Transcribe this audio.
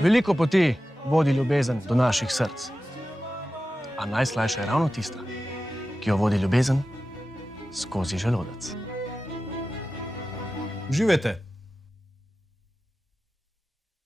Veliko poti vodi ljubezen do naših src. A najslajša je ravno tista, ki jo vodi ljubezen skozi želodec. Uživajte!